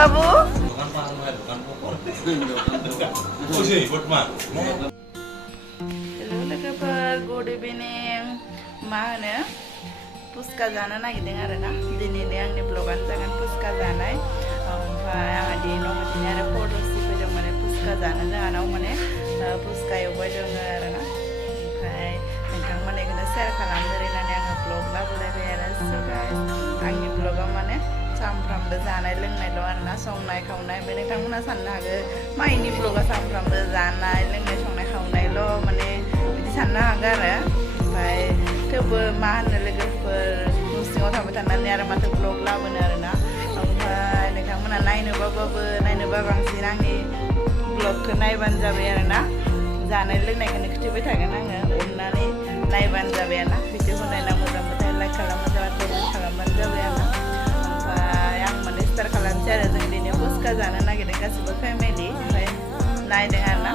babu? Bukan parmel, bukan popor. Oh sih, buat mak. Hello लोगोफोर, good evening. मा होनो पुस्का जानो नागिरदों आरोना दिनैनि आंनि ब्लगानो जागोन पुस्का जानाय ओमफ्राय आंहा दिनै न' खाथिनि आरो पड'सि फैदों माने पुस्का जानो जोंहानाव माने पुस्का एवबाय दङ आरोना ओमफ्राय नोंथांमोना बेखौनो शेयार खालामनो होननानै आङो ब्लग लाबोलायबाय आरो स' गाइस आंनि ब्लगाव माने सानफ्रामबो जानाय लोंनायल' आरोना संनाय खावनाय ओमफ्राय नोंथांमोना साननो हागौ माइनि ब्लगा सानफ्रामबो जानाय लोंनाय संनाय खावनायल' माने बिदि साननो हागौ आरो ओमफ्राय थेवबो मा होनो लोगोफोर न' सिङाव थाबाय थानानै आरो माथो ब्लग लाबोनो आरोना ओमफ्राय नोंथांमोना नायनोबा बांसिन आंनि ब्लगखौ नायबानो जाबाय आरोना जानाय लोंनायखौनो खिन्थिबाय थागोन आङो अननानै नायबानो जाबाय आरोना भिडिअखौ नायना मोजां मोनबाथाय लाइक खालामबानो जाबाय कमेन्ट खालामबानो जाबाय आरोना ओमफ्राय आं माने स्टार्ट खालामसै आरो जों दिनै पुस्का जानो नागिरदों गासिबो फेमिलि ओमफ्राय नायदों आरोना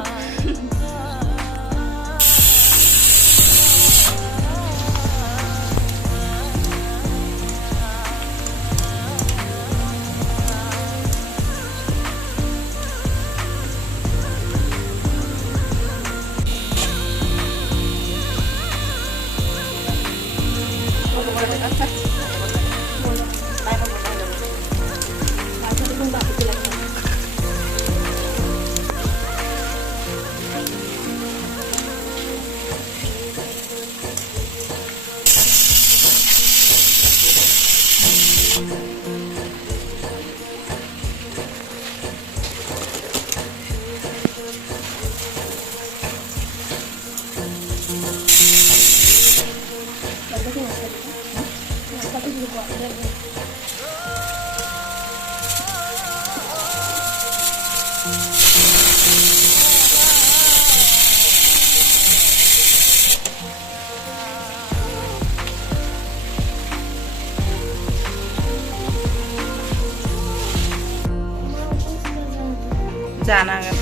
जानांगोन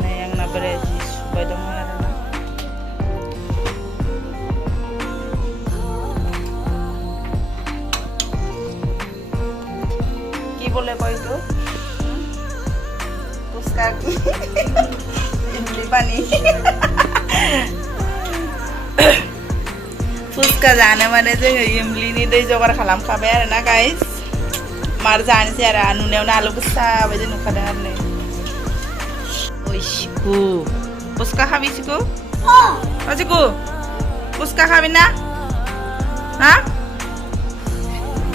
नै आंना बोराय जि सुबाय दङ आरोना কি বলে কয় তো পুস্কা ইমলি পানি पुस्का जानो माने जोङो इमलिनि दै जगार खालामखाबाय आरोना गाइस मार जानोसै आरो नुनायावनो आलु गोसा बायदि नुखादों आरो नै ओइसिकु पुस्का खाबि सिकु ओजिकु पुस्का खाबि ना हा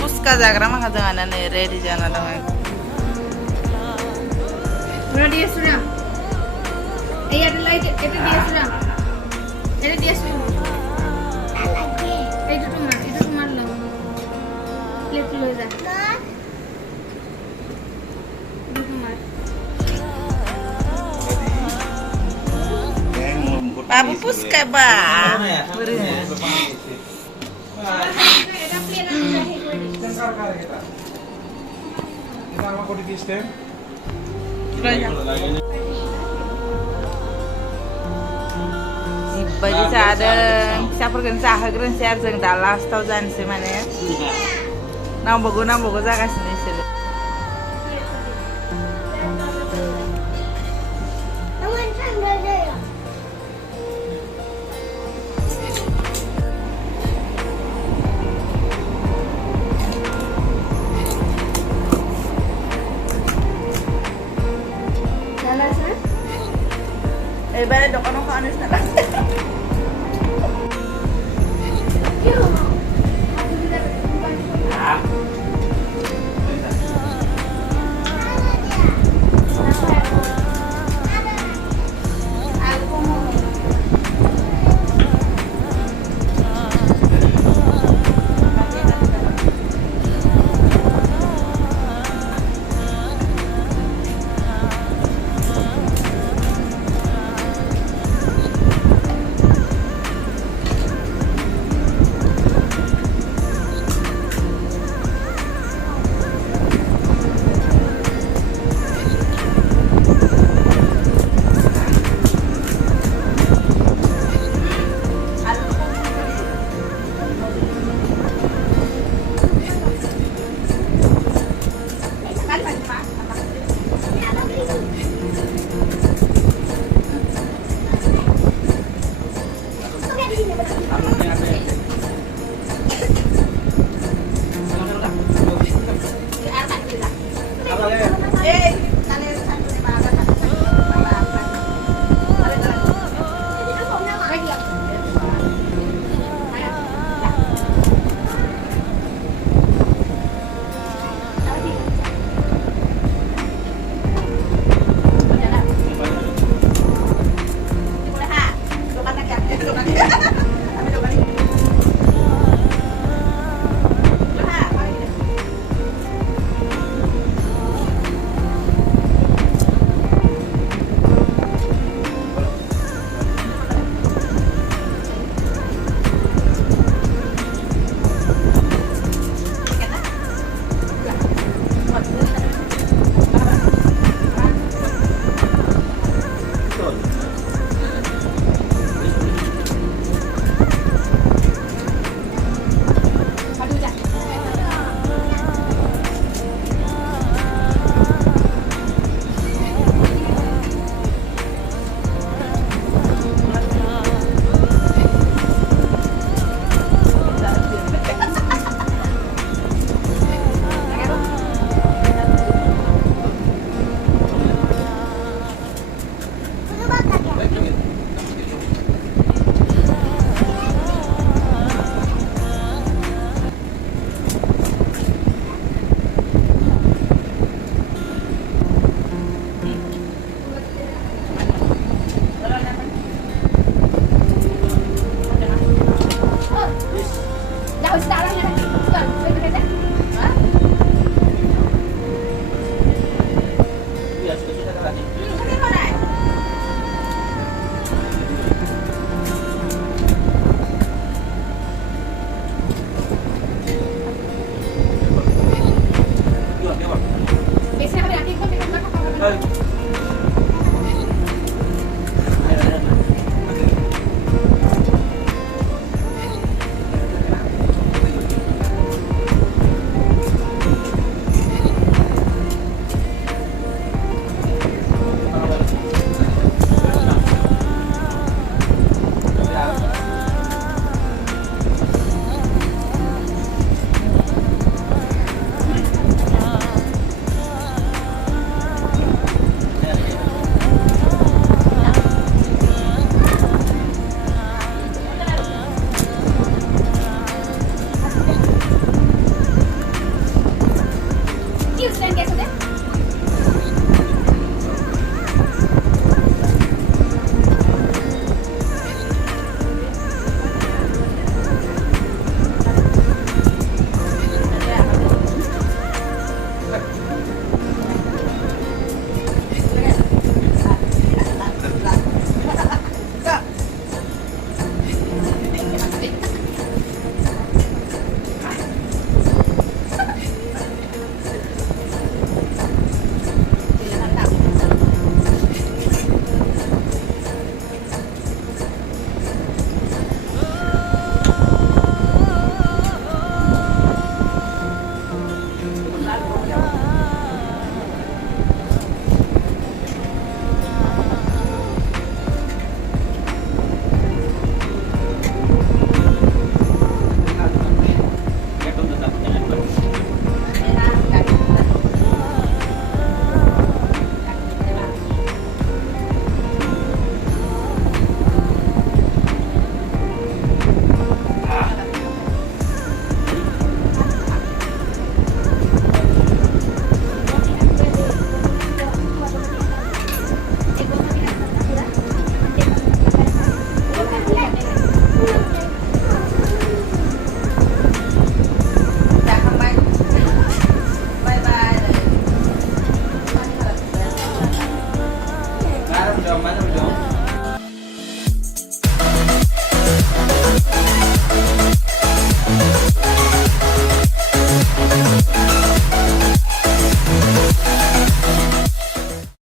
पुस्का जाग्रा माखा जोंहाना नै रेडि जाना दङ Udah dia sudah. Ada light, itu dia sudah. Ada dia sudah. Itu cuma lo. Lihat dulu dah. Itu cuma. Babu puska ba Bagi sadeng, siapkan sahagrun siar jeng dah last tahu jangan sih mana. Nambogo zagasini sih.